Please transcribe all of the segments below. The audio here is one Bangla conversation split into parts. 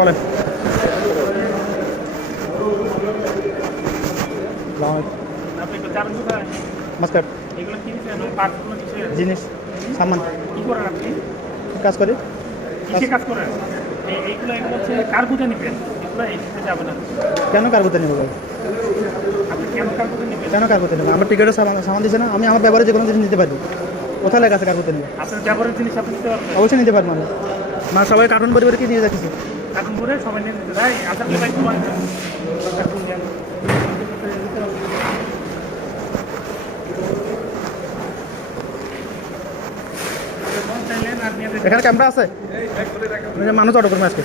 বলেন নমস্কার। জিনিস সামান। কাজ করি? কাজ করেন? এইগুলো হচ্ছে কার বুঝে নিবেন? কেন কার করতে নেব? কেন কার বুঝে কেন কার করতে নেব? আমার টিকিটের সামান দিচ্ছে না আমি আমার ব্যবহারে যে কোনো জিনিস নিতে পারব। কোথায় লেখা আছে কার করতে নেব? আপনার ব্যবহারের জিনিস আপনি অবশ্যই নিতে পারব আমি। মা সবাই কার্টুন পরিবারে কি নিয়ে যাচ্ছি? এখন করে সবাই নিয়ে ভাই আসার ভাই তোমার ক্যামেরা আছে? মানুষ অর্ডার করব আজকে।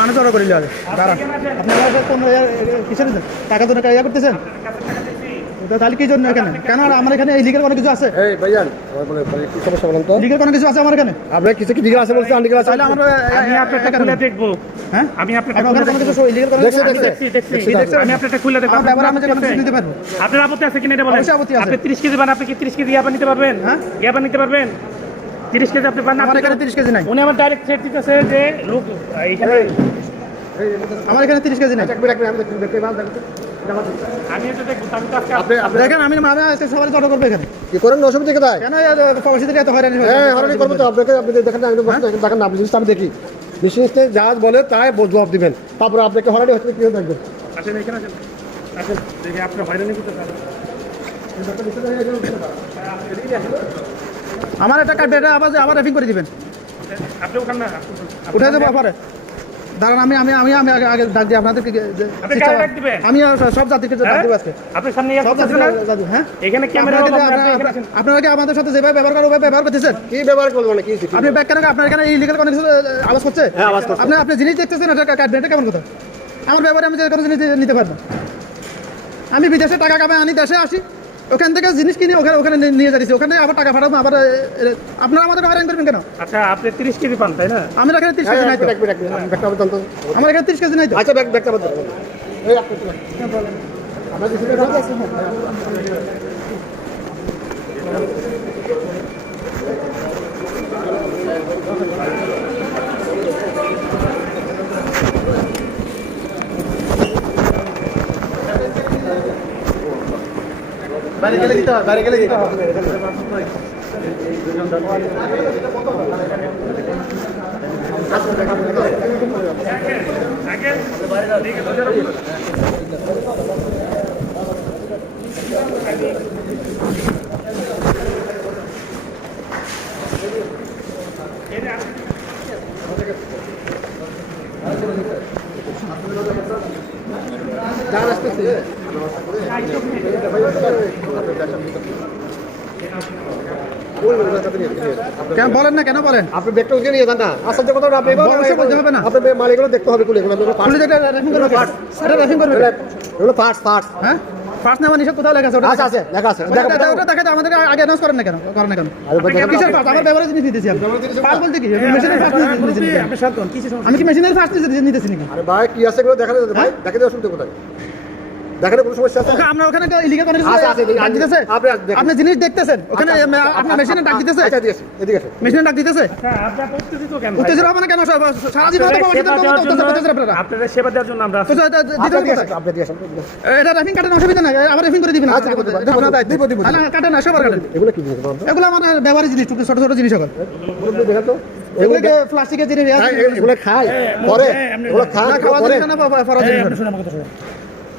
মানুষ অর্ডর করিলে হবে দাঁড়ান আপনি আমার কাছে কোন কিসের টাকা জন্য ইয়া করতেছেন? তাহলে কি জন্য এখানে কেন আর আমার এখানে ইলিগেল কোনো কিছু আছে এই ভাইয়ান আমার বলে বলে কি সমস্যা বলেন তো লিগেল কোনো কিছু আছে আমার এখানে আপনার কিছু কি লিগাল আছে তাহলে আমার আমি আপনারটা খুলে দেখব হ্যাঁ আমি আপনারটা খুলে কোনো কিছু ইলিগেল কোনো দেখছি, দেখছি। দেখছি দেখছি কি দেখছেন? আমি আপনারটা খুলে দেখব আমার ব্যবহারে আমি যে কোনো নিতে পারব আপনার আপত্তি আছে কিনা এটা বলেন আপত্তি আছে। আপনি 30 কেজি বান আপনি কি 30 কেজি নিতে পারবেন হ্যাঁ? ইয়াবা নিতে পারবেন 30 কেজি আপনি পান আমার এখানে তিরিশ কেজি নাই উনি আমার ডাইরেক্ট সেট দিতেছে যে লোক এইখানে আমার এখানে তিরিশ কেজি নাই এক মিনিট এক মিনিট আমি দেখতে দেখতে দেখেন আমি আমি আজকে সবাই অর্ডর করব এখানে। কি করেন? অসুবিধা কোথায় কেন পয়সা এত হয়রানি হ্যাঁ করব তো আপনাকে। আপনি দেখেন আমি তো বসে দেখেন দেখেন আপনি জিনিসটা আমি দেখি। বিশেষতে যা বলে তাই জবাব দিবেন। তারপরে আপনাকে হরানি হচ্ছে কি দেখবেন আসেন এখানে আসেন। আসেন দেখি আপনি হয়রানি করতে পারেন। আমার একটা কার্ড আবার আবার রেফিং করে দিবেন। আপনি ওখানে উঠে দেবো পরে দাঁড়ান আমি আমি আমি আমি আগে আগে ডাক দিই আপনাদেরকে আপনি কারে ডাক দিবেন? আমি সব জাতিকে ডাক দিব আজকে। আপনার সামনে সব জাতিকে হ্যাঁ? এখানে ক্যামেরা আপনারা কি- আপনারা- আপনারা কি আমাদের সাথে যেভাবে ব্যবহার করেন ব্যবহার করতেছেন? কি ব্যবহার করব মানে কি আপনি কেন আপনার এখানে ইলিগাল কোনো কিছু আওয়াজ করছে? হ্যাঁ, আওয়াজ করছে। আপনি আপনি জিনিস দেখতেছেন এটা কেমন কথা? আমার ব্যাপারে আমি যে কোনো জিনিস নিতে পারব আমি বিদেশে টাকা কামাই আনি দেশে আসি। ওখান থেকে জিনিস কিনে ওখানে ওখানে নিয়ে- যাচ্ছি ওখানে আবার টাকা পাঠাবো আবার আপনারা আমাদের হয়রান করবেন কেন আচ্ছা আপনি 30 কেজি পান তাই না আমার এখানে তিরিশ কেজি নাই তো আমার এখানে তিরিশ কেজি নাই তো আচ্ছা ব্যাগ ব্যাগটা আবার দেন। এই। আপনার কিছু? বাইরে গেলে দিতে হবে বাইরে গেলে দিতে হবে রাখুন। যান আসতেছি। ওই ওই ব্যাগটা নিয়ে নিয়ে। আপনার- কেন বলেন না কেন বলেন আপনি ব্যাগটা উঠিয়ে নিয়ে যান না আসল যে কথা আপনি বলতে হবে না। আপনার মাল এগুলো দেখতে হবে কুলে এগুলো রেফিং করবে এগুলো পার্টস পার্টস হ্যাঁ ফার্স্ট নেওয়া নিষেধ কোথাও লেখা আছে ওটা আচ্ছা আছে লেখা আছে ওটা- দেখো আমাদেরকে আগে অ্যানাউন্স করেন না কেন করেন না কেন কিসের ফার্স্ট আমার ব্যবহারে জিনিস নিতেছি আমি পাল বলতে কি মেশিনের ফার্স্ট নিতেছি শান্ত? আমি কি মেশিনের ফার্স্ট নিতেছি নাকি আরে ভাই কি আছে এগুলো দেখা ভাই দেখে দেওয়া অসুবিধা কোথায় দেখেন কোনো সমস্যা আছে আপনার ওখানে ইলিগাল কোনো আছে, আছে, ডাক দিতেছে আপনি আপনি জিনিস দেখতেছেন ওখানে আচ্ছা, আচ্ছা, আপনার মেশিনে ডাক দিতেছে আচ্ছা এদিকে এদিকে আসুন। মেশিনে ডাক দিতেছে আচ্ছা, আপনি উত্তেজিত কেন ভাই? উত্তেজনা কেন সারা জীবন তো আপনাদের ভবিষ্যতে সেবা দেওয়ার জন্য- করতেছেন আপনারা আপনাদের সেবা দেওয়ার জন্য আমরা আছি। এটা আপনি হবে আসুন, রেফিং অসুবিধা নাই আবার রেফিং করে দিবেন আচ্ছা, দিব, দিব, এটা আপনার দায়িত্ব দিব, দিব, দিব। না, না, সবার কাটেন এগুলো কি জিনিস এগুলো আমার ব্যবহারের জিনিস ছোট ছোট জিনিস সকল তো এগুলো প্লাস্টিকের জিনিস হ্যাঁ, এগুলো খায় পরে এগুলো খাওয়া না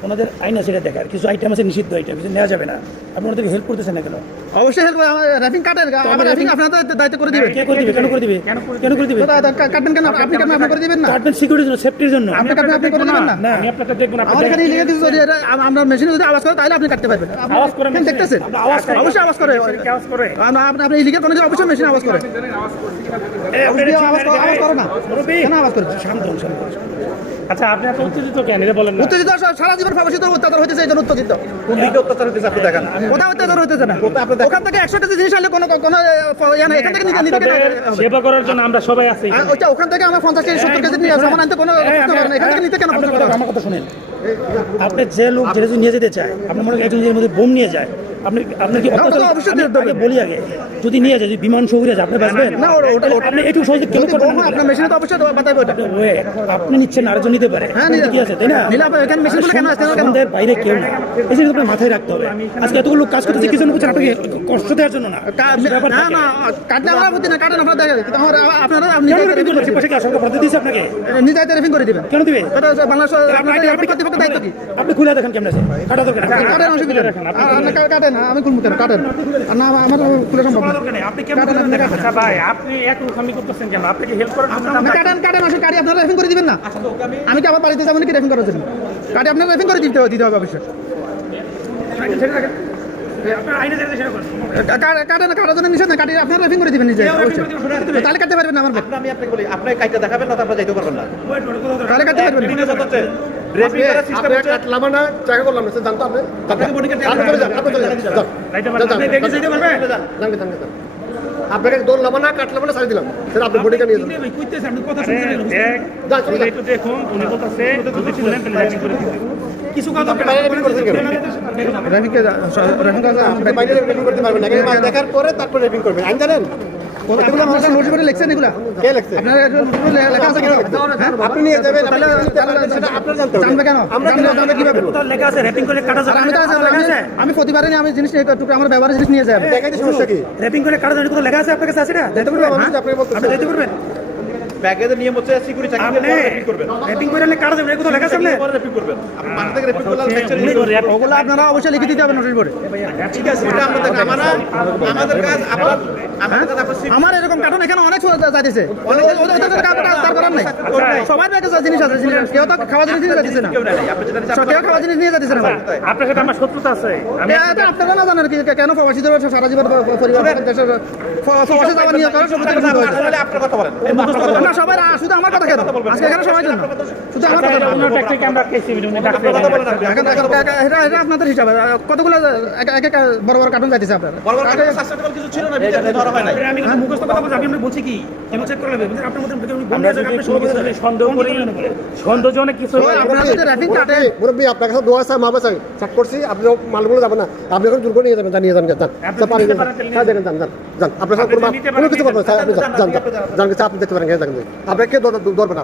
ওনাদের আইন আছে এটা দেখার। কিছু আইটেম আছে নিষিদ্ধ আইটেম কিছু নেওয়া যাবে না। আপনি ওনাদেরকে হেল্প করতেছেন না কেন? অবশ্যই হেল্প রেফিং কাটেন আবার রেফিং আপনাদের দায়িত্ব করে দিবেন। কে করে দিবে? কেন করে দিবে? কেন করে দিবে? কাটবেন কেন? আপনি কাটবেন আপনি করে দিবেন না? কাটবেন সিকিউরিটির জন্য সেফটির জন্য। আপনি কাটবেন আপনি করে দিবেন না? না আমি আপনারটা দেখব না, আপনি আমার এখানে কিছু যদি আমরা মেশিনে যদি আওয়াজ করে তাহলে আপনি কাটতে পারবেন। আওয়াজ করে কেন দেখতেছেন? আওয়াজ করে? অবশ্যই আওয়াজ করে। মেশিনে আওয়াজ করে? আম- আপনি আপনি ইলিগাল কোনো অবশ্যই মেশিন আওয়াজ করে। আওয়াজ করে- আওয়াজ করে না। কেন আওয়াজ করে শান্ত শান্ত হন। আচ্ছা আপনি এত উত্তেজিত কেন? এটা বলেন না। উত্তেজিত সারা জীবন প্রবাসিত অত্যাচার হইতেছে এই জন্য উত্তেজিত। কোন দিকে অত্যাচার হইতেছে আপনি দেখেন? কোথাও অত্যাচার হইতেছে না। ওখান থেকে একশো জিনিস আনলে কোনো ইয়ে না, এখান থেকে নিতে নিতে? সেবা করার জন্য আমরা সবাই আছি। ওখান থেকে আমার পঞ্চাশ কেজি সত্তর কেজি নিয়ে সামান আনতে কোনো কষ্ট করে এখান থেকে নিতে কেন আমার কথা শুনেন। আপনি যে লোক যেটা নিয়ে যেতে চায় আপনি মনে করেন একজন মধ্যে বোম নিয়ে যায় আপনি আপনি কি অত্যাচার- বলি আগে যদি নিয়ে যায় বিমান আপনি বাঁচবেন? না, ওটা- ওটা- আপনি একটু সহজে কেন করবেন? আপনার মেশিনে তো অবশ্যই বাতাবে ওটা। আপনি নিচ্ছেন আরেকজন নিতে পারে। হ্যাঁ, কি আছে তাই না? নিলে আপনার এখানে মেশিনগুলো কেন আসছে? কেন? আমাদের বাইরে কেউ না এই জিনিস আপনার মাথায় রাখতে হবে। আজকে এতগুলো লোক কাজ করতেছে কি জন্য করছেন আপনাকে কষ্ট দেওয়ার জন্য না? না। না আমার কাটেন আপনারা দেখেন কিন্তু আমার আপনারা আপনি কেন রেপিং করছে পাশে কি সরকার পদ্ধতি দিয়েছে আপনাকে? নিজে হাতে রেফিং করে দিবেন। কেন দিবে? এটা হচ্ছে বাংলাদেশ আপনার কর্তৃপক্ষের দায়িত্ব কি? আপনি খুলে দেখেন কেমন আছে। কাটা দরকার। কাটেন অসুবিধা নেই। আর না, আমি খুলবো কেন কাটেন। আর না আমার খুলে সম্ভব। আপনি কেমন আপনি। আচ্ছা ভাই আপনি এত করতেছেন কেন? আপনাকে হেল্প করার জন্য কাটেন কাটেন আসলে কাটি আপনারা রেফিং করে দিবেন না। আমি কি আমার বাড়িতে যাব নাকি রেফিং করার জন্য? কাটি আপনারা রেফিং করে দিতে হবে দিতে হবে অবশ্যই। করেন। কা- কা- কাটেন কাটার জন্য নিষেধ না কাটি আপনারা রেফিং করে দিবেন নিজে তাহলে কাটতে পারবেন না আমার। আমি আপনাকে বলি আপনার কাইটা দেখাবেন না যাইতে পারবেন না। তাহলে কাটতে পারবেন না ড্রেসিং করার সিস্টেম হচ্ছে কাটলাম না জায়গা করলাম না জানতো আপনি আপনি চলে যান আপনি চলে যান যান। যাইতে যান, পারবেন যান, না। যান, যান, যান, যান, যান। আপনাকে দৌড়লাম না কাটলাম না সারি দিলাম সেটা আপনি বডিটা নিয়ে যান কইতেছে, আপনি কথা শুনছেন না? চলে একটু দেখুন উনি বলতেছে যদি শুনেন তাহলে করে দিতে কিছু কথা আপনি বাইরে আপনি করতে পারবেন না এখানে দেখার পরে তারপর রেপিং করবেন আইন জানেন এগুলো মানুষের নোটিশ করে লিখছেন এগুলো? কে লিখছে? আপনার লেখা আছে কেন? আপনি নিয়ে যাবেন তাহলে আপনি সেটা আপনারা জানতে হবে জানবে কেন? আমরা জানলে কীভাবে? তো লেখা আছে র্যাপিং করে কাটা যাবে আমি তো আছে আমি প্রতিবারে আমি জিনিস নিয়ে একটু আমার ব্যবহারের জিনিস নিয়ে যাবে। দেখাইতে সমস্যা কি? র্যাপিং করে কাটা যাবে তো লেখা আছে আপনার কাছে আছে না? দিতে পারবেন? আপনি আপনাকে বলতেছে। আপনি দিতে পারবেন? ব্যাগের নিয়ম হচ্ছে সিকিউরিটি চাকরি আপনি রেপিং করবেন। র্যাপিং করে কাটা লেখা আছে রেপিং করবেন। আপনি মাথা থেকে রেপিং করলে rap- ওগুলো আপনারা অবশ্যই লিখে দিতে হবে নোটিশ বোর্ডে ঠিক আছে। এটা আমাদের আমানা আমাদের কাজ আপনার আমাদের কাজ আপনার আমার এরকম কার্টুন এখানে অনেক যাইতেছে। তার করার নাই। সবার ব্যাগে জিনিস আছে জিনিস কেউ তো খাওয়া জিনিস নিয়ে যাচ্ছে না। কেউ আপনি খাওয়া জিনিস নিয়ে যাচ্ছে না আপনার সাথে আমার শত্রুতা আছে। আপনারা না জানেন কি কেন প্রবাসীদের সারা জীবন পরিবার দেশের প্রবাসী যাওয়া নিয়ে সবুজ আপনার কথা বলেন। আমার আজকে এখানে সবাই জন্য। শুধু আমার কথা অন্য ট্যাক্স থেকে কেসি উনি কথা বলেন আপনি। এখন- এখন- এখন- এটা এটা আপনাদের হিসাবে। কতগুলো এক- বড় বড় কার্টুন যাইতেছে আপনার? বড় বড় সাসপেন্ড কিছু ছিল না ভিতরে ধরা হয় নাই। আমি কিন্তু মুখস্থ কথা বলছি আমি আপনাকে বলছি কি? কেন চেক করে নেবেন আপনার মধ্যে আপনি বন্ধ আমরা আছে আপনি কোনো সবাই কিছু যদি সন্দেহ করি সন্দেহজনক কিছু হলে আপনার যদি র্যাপিং কাটে মুরব্বী মুরব্বী আপনার কাছে দোয়া আছে মা বাসা চেক করছি আপনি মালগুলো যাবেন না। আপনি এখন করে নিয়ে যাবেন যান, নিয়ে যান যান আপনি যান, পানি যান, পারেন, হ্যাঁ দেখেন যান যান যান। আপনার সাথে কোনো আপনি নিতে কিছু পারেন, করবেন আপনি যান যান আপনি দেখতে পারেন দেখেন আপনাকে ধরবে না।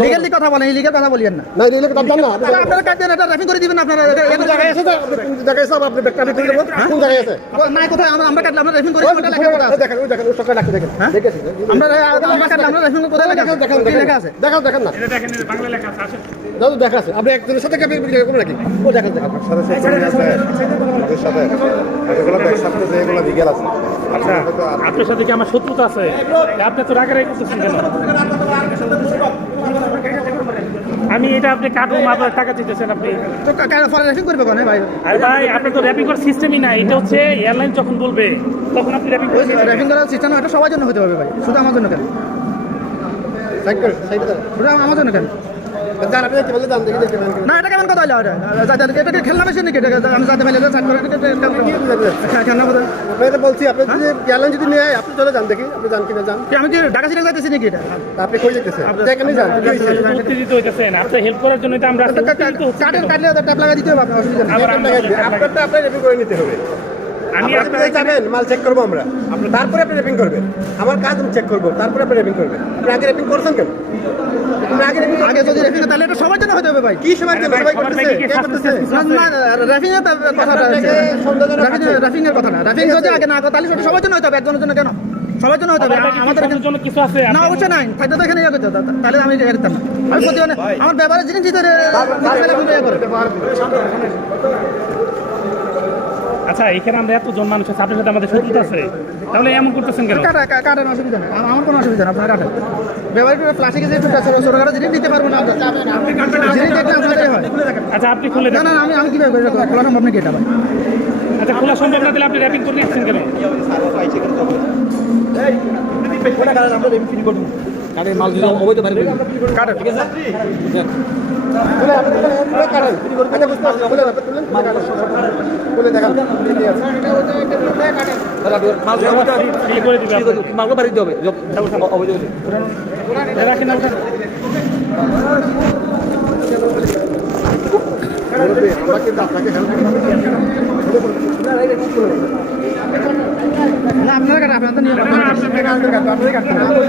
লিগেলি কথা বলেন ইলিগেল কথা বলিয়েন না। এটা র্যাপিং করে দিবেন আপনারা? এটা- কোন এটা- জায়গায় আছে? আপনি কোন জায়গায় আছে? আপনি ব্যাগটা আমি তুলে দেবো কোন জায়গায় আছে? নাই কোথায় আমরা আমরা কাটলে আমরা র্যাপিং করে ওটা লেখা আছে? দেখেন ওই দেখেন ওই সরকার ডাকতে দেখেন। দেখেছি। আমরা আমরা কাটলে আমরা র্যাপিং কোথায় লেখা আছে? দেখেন লেখা আছে? দেখেন দেখেন না। এটা দেখেন বাংলা লেখা আছে আসেন। দাদু দেখা আছে। আপনি একজনের সাথে নাকি? ও দেখেন দেখেন। সাথে সেক্রেটারি আছে সাথে। এগুলো ব্যাগ যে এগুলো লিগেল আছে। আচ্ছা আপনার সাথে কি আমার শত্রুতা আছে? আপনি তো রাগারাগি করতেছেন কেন? আমি এটা আপনি কাটুন আপনার টাকা দিতেছেন আপনি। তো ফলে র্যাপিং করবে কোনে ভাই? আরে ভাই আপনার তো র্যাপিং করার সিস্টেমই না এটা হচ্ছে এয়ারলাইন যখন বলবে তখন আপনি র্যাপিং করবেন। করে র্যাপিং করার সিস্টেম এটা সবার জন্য হতে হবে ভাই। শুধু আমার জন্য কেন? সাইড করে সাইড করে শুধু আমার জন্য কেন? না এটা কেমন কথা হলো? এটা যাতে এটাকে খেলনা মেশিন নাকি? আমি যাতে ফেলে সাইড করে এটা- এটা- এটা- খেলনা কথা আপনাকে বলছি আপনি যদি এয়ারলাইন যদি নিয়ে আপনি চলে যান দেখি আপনি যান কিনা যান। কি আমি কি ঢাকা সিলেট যাইতেছি নাকি এটা? আপনি কই যেতেছে যেখানে যান? উত্তেজিত হইতেছেন আপনি হেল্প করার জন্য তো আমরা আছি। কাটেন কাটলে ট্যাপ লাগা দিতে হবে আপনার অসুবিধা নেই। আবার আমরা আপনারটা আপনার রেপিং করে নিতে হবে। আমি যাবেন মাল চেক করব আমরা। আপনি তারপরে আপনি রেপিং করবেন। আমার কাজ আমি চেক করব তারপরে আপনি রেপিং করবেন। আপনি আগে রেপিং করছেন কেন? আগে যদি রেফিং তাহলে এটা সবার জন্য হতে হবে ভাই। কি সময় কেন সবাই সবার করতেছে। কে করতেছে? রাফিং এর কথাটা। রাফিং কথা না। রাফিং যদি আগে না করে তাহলে সেটা সবার জন্য হতে হবে একজনের জন্য কেন? সবার জন্য হতে হবে আমাদের জন্য কিছু আছে না অবশ্যই নাই। থাকতে তো এখানে ইয়ে করতে তাহলে আমি আমার ব্যবহারের জিনিস করে আচ্ছা এখানে আমরা এতজন মানুষ আছে আপনার সাথে আমাদের শত্রুতা আছে তাহলে এমন করতেছেন কেন কাটা কা- কাটেন অসুবিধা নেই আমার কোনো অসুবিধা নেই আপনারা কাটেন ব্যবহারিক প্লাস্টিকের যে ছোট ছোট ছোট খাটো জিনিস দিতে পারব না। জিনিস দেখলে আপনাদের হয় আচ্ছা আপনি খুলে না না আমি আমি কীভাবে করে রাখব? খোলা সম্ভব নাকি এটা ভাই আচ্ছা খোলা সম্ভব না দিলে আপনি র্যাপিং করে নিচ্ছেন কেন কাটেন খুলে আপনি তুলে- তুলে কাটেন। আচ্ছা, বুঝতে পারছি, খুলে আপনি তুলেন, তুলে কাটেন। খুলে দেখান। কি আছে? হেল্প না আপনারা কাটা আপনারা তো নিয়ম আপনারা কাটতে হবে।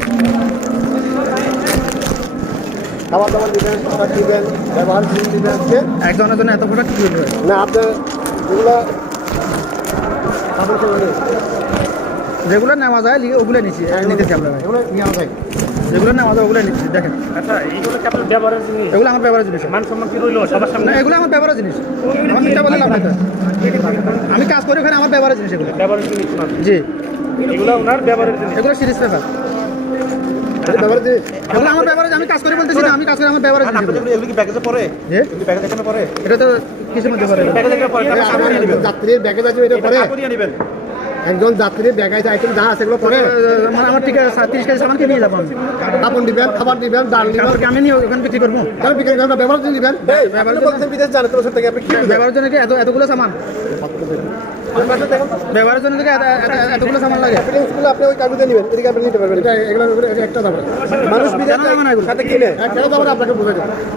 খাবার দাবার দিবেন খাবার দিবেন ব্যবহার দিবেন যে একজনের জন্য এত ফোটা কি করবে না আপনি যেগুলো খাবার খেয়ে নেই। যেগুলো নেওয়া যায় লি- ওগুলো নিচ্ছি নিতেছি আমরা এগুলো নেওয়া যায় যেগুলো নেওয়া যায় ওগুলো নিচ্ছি দেখেন। আচ্ছা এইগুলো কি আপনার ব্যবহারের জিনিস? এগুলো আমার ব্যবহারের জিনিস। মান সম্মান কি রইল? সবার সামনে? এগুলো আমার ব্যবহারের জিনিস। আমার মিথ্যা বলে লাভ নাই আমি কাজ করি ওখানে আমার ব্যবহারের জিনিস এগুলো। ব্যবহারের জিনিস জি। এগুলো ওনার ব্যবহারের জিনিস। এগুলো সিরিজ পেপার এটা ব্যবহার জিনিস এগুলো আমার আমি কাজ করি বলতেছি না আমি কাজ করি আমার ব্যবহারের জিনিস এগুলো। এগুলো কি প্যাকেজে পড়ে জি এগুলো প্যাকেজ এখানে পড়ে এটা তো কিছু মধ্যে পড়ে প্যাকেজ এখানে পড়ে একজন যাত্রীর আছে এটা নেবেন? একজন যাত্রীর আইটেম যা আছে এগুলো পরে। মানে আমার ঠিক আছে তিরিশ কেজি সামান কি নিয়ে যাব আমি। আপন দিবেন খাবার দিবেন ডাল দিবেন। আমি নিয়ে ওখানে বিক্রি করব? তাহলে বিকেল বেলা ব্যবহার দিবেন। ব্যবহার বলছেন বিদেশ জানেন তোর থেকে আপনি কি বুঝেন? ব্যবহারের জন্য এত এতগুলো সামান? ব্যবহারের জন্য এতগুলো সামান লাগে। ফিলিংসগুলো আপনি ওই কাগজে নেবেন এদিকে আপনি নিতে পারবেন। এটা এগুলো একটা দাম মানুষ বিদেশ? সাথে কিনে? হ্যাঁ, কেন দাম আপনাকে দেবো?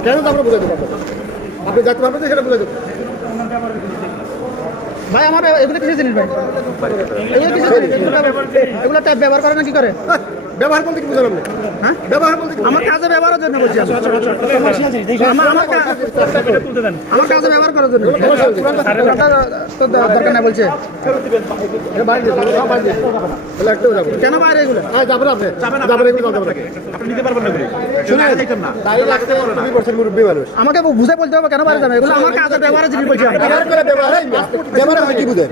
কেন দাম বুঝাই দেবো আপনি যাতে পারবেন সেটা দেবো। ভাই আমার এগুলো কিছু জিনিস ভাই? এগুলো কিছু জিনিস? এগুলো ট্যাপ ব্যবহার করে না কি করে? ব্যবহার বলতে কি বুঝালাম না হ্যাঁ ব্যবহার বলতে আমার কাজে ব্যবহারের জন্য বলছি আমার কাজে ব্যবহার করার জন্য তো দরকার নাই বলছে কেন বাইরে এগুলো হ্যাঁ যাবেন আপনি যাবেন এগুলো আপনি নিতে পারবেন না শুনে না লাগতে তুমি বলছেন মুরব্বী মানুষ আমাকে বুঝে বলতে হবে কেন বাইরে যাবে এগুলো আমার কাজে ব্যবহারের জিনিস বলছি ব্যবহার ব্যবহার ব্যবহার হয় কি বুঝেন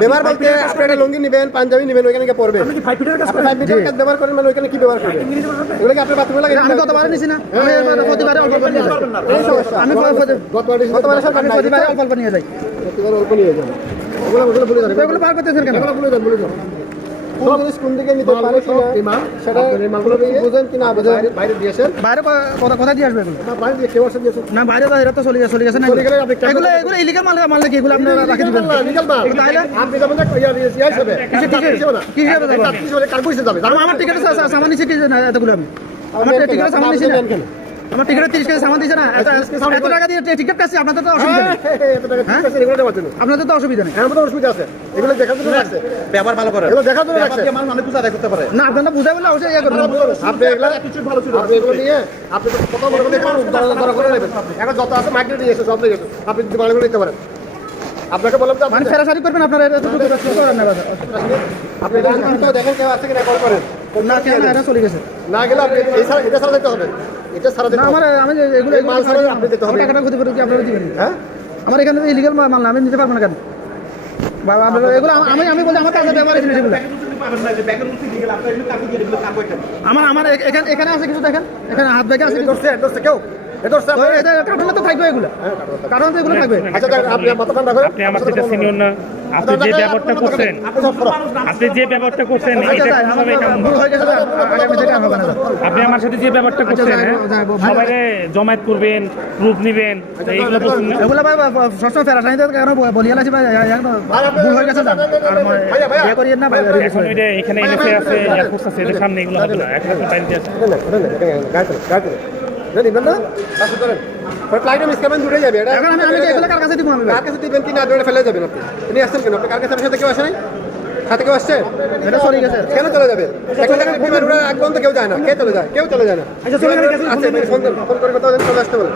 ব্যবহার বলতে আপনি একটা লুঙ্গি নেবেন পাঞ্জাবি নেবেন ওইখানে গিয়ে পড়বেন আপনি ফাইভ মিটার কাজ ব্যবহার করেন মানে ওইখানে কি ব্যবহার করবেন এগুলো কি আপনি বাথরুমে লাগে আমি গতবারে নিছি না আমি এবার প্রতিবারে অল্প অল্প নিয়ে যাই আমি গতবারে গতবারে আমি প্রতিবারে অল্প অল্প নিয়ে যাই প্রতিবার অল্প নিয়ে যাই ওগুলো ওগুলো ভুলে যাবেন ওগুলো এগুলো বার করতেছেন কেন ওগুলো ভুলে যান ভুলে যান কোন জিনিস কোন দিকে নিতে পারে কিনা সেটা মালগুলো কিনা বুঝেন বাইরে দিয়েছেন বাইরে ক- কথা কথা দিয়ে আসবে না বাইরে দিয়ে কেউ আসে দিয়েছেন না বাইরে এরা তো চলে গেছে চলে গেছে না চলে গেলে আপনি কেন- এগুলো এগুলো ইলিগাল মাল মাল নাকি? এগুলো আপনি রাখে দিবেন। লিগাল মাল। আপনি যাবেন না ইয়া ইয়া হিসেবে। কিসে- কিসে- না। কি হিসেবে কার পয়সা যাবে? আমার আমার টিকিটে সামান নিচ্ছে কি এতগুলো আমি। আমার? টিকিটে সামান আপনি নিচ্ছে না। নেন কেন? আমার টিকিটে তিরিশ কেজি সামান দিচ্ছে না? এত তিরিশ কেজি সামান এত টাকা দিয়ে টিকিট কাটছি আপনাদের তো অসুবিধা নেই। এত টাকা ঠিক এগুলো দেওয়ার জন্য। আপনাদের তো অসুবিধা নেই। এর মধ্যে অসুবিধা আছে। এগুলো দেখার জন্য রাখছে ব্যবহার ভালো করেন এগুলো দেখার জন্য রাখছে মানুষ অনেক কিছু করতে পারে। না আপনারা বুঝাই বলে অবশ্যই ইয়ে করবেন আপনি এগুলো আপনি এগুলো নিয়ে আপনি তো কত বড় করে দরা করে নেবেন। এখন যত আছে মাইগ্রেট নিয়ে এসে সব নিয়ে এসে। আপনি যদি বাড়ি নিতে পারেন। আপনাকে বললাম মানে ফেরাসারি করবেন আপনারা এটা তো করেন না আপনি দেখেন কেউ আছে কিনা কল করেন। না কেন এরা চলে গেছে। না গেলে আপনি এই ছাড়া এটা ছাড়া যেতে হবে। এটা সারা দিন আমার আমি এগুলো মাল ছাড়া আপনি দিতে হবে। টাকাটা ক্ষতি করে কি আপনারা দিবেন? হ্যাঁ? আমার এখানে ইলিগাল মাল না আমি নিতে পারব না কেন? বাবা এগুলো আমি আমি বলি আমার কাছে ব্যবহার জিনিস এগুলো। পাবেন না যে ব্যাগের মধ্যে দিয়ে গেলে আপনার এগুলো কাপড় দিয়ে এগুলো কাপড় এটা আমার আমার এখানে এখানে আছে কিছু দেখেন? এখানে হাত ব্যাগে আছে কেউ? এটা তো এটা কাটলে তো থাকবে এগুলো কারণ তো এগুলো থাকবে আচ্ছা আপনি আমার সাথে সিনিয়র না আপনি যে ব্যবহারটা করছেন আপনি যে করছেন আচ্ছা আমার হয়ে আপনি সাথে যে ব্যাপারটা করছেন হ্যাঁ। সবাই জমায়েত করবেন প্রুফ নিবেন এইগুলো এগুলো ভাই সবসময় ভাই ভুল হয়ে গেছে মানে ইয়ে করিয়েন না ভাই এখানে এনেছে আছে এয়ারফোর্স আছে এদের সামনে এগুলো হবে না এখন বাইরে দিয়ে আসে। না, নিবেন না? ধরেন। ফ্লাইটে মিস করবেন, দূরে যাবে। এটা- এখন আমি আমি এগুলো কার কাছে দিব আমি ভাই? কার কাছে দিবেন কি না, দূরে ফেলে যাবেন আপনি। আপনি আসছেন কেন? আপনি কার কাছে? আপনার সাথে কেউ আসে নাই? সাথে কেউ আসছে? এটা চলে গেছে কেন চলে যাবে? বিমান আগ পর্যন্ত কেউ যায় না। কে চলে যায়? কেউ চলে যায় না। আচ্ছা, ফোন করেন, ফোন করে কথা বলেন, চলে আসতে বলেন।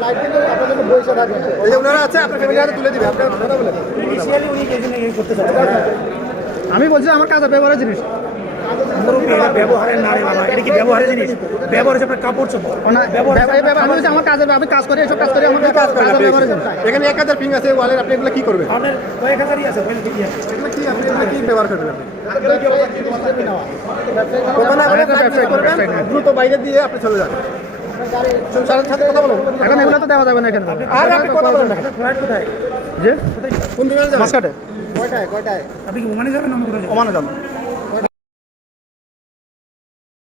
এই যে ওনারা আছে, আপনার ফ্যামিলি হাতে তুলে দিবে। আপনি কথা বলেন। ইনিশিয়ালি উনি এই করতে চাচ্ছেন আমি বলছি আমার কাছে ব্যবহারের জিনিস মুরব্বী, ব্যবহারের না বাবা এটা কি ব্যবহারের জিনিস? ব্যবহার হচ্ছে কাপড় চোপড়। না, ব্যব- এই ব্যব- আমি বলছি আমার কাজের আমি কাজ করি এসব কাজ করি আমার কাজ করেন আপনি? ব্যবহারের জিনিস এখানে এক হাজার পিং আছে ওয়ালের আপনি এগুলো কি করবেন? আপনার কয়েক হাজারই আছে ওখানে ঠিকই আছে? এগুলো কি আপনি এগুলো কি ব্যবহার করবেন আপনি? ওখানে আপনি এটা flight miss ব্যবসায়িক- করবেন, ব্যবসায়িক না। দ্রুত বাইরে দিয়ে আপনি চলে যান কথা বলেন। এখন এগুলো তো দেওয়া যাবে না এখানে। আর আপনি কথা বলেন না কেন? ফ্লাইট কোথায়? যে? কোন বিমানে যাবেন? মাসকাটে। কয়টায় কয়টায়? আপনি কি ওমানে যাবেন যাবেন? ওমানে যাব।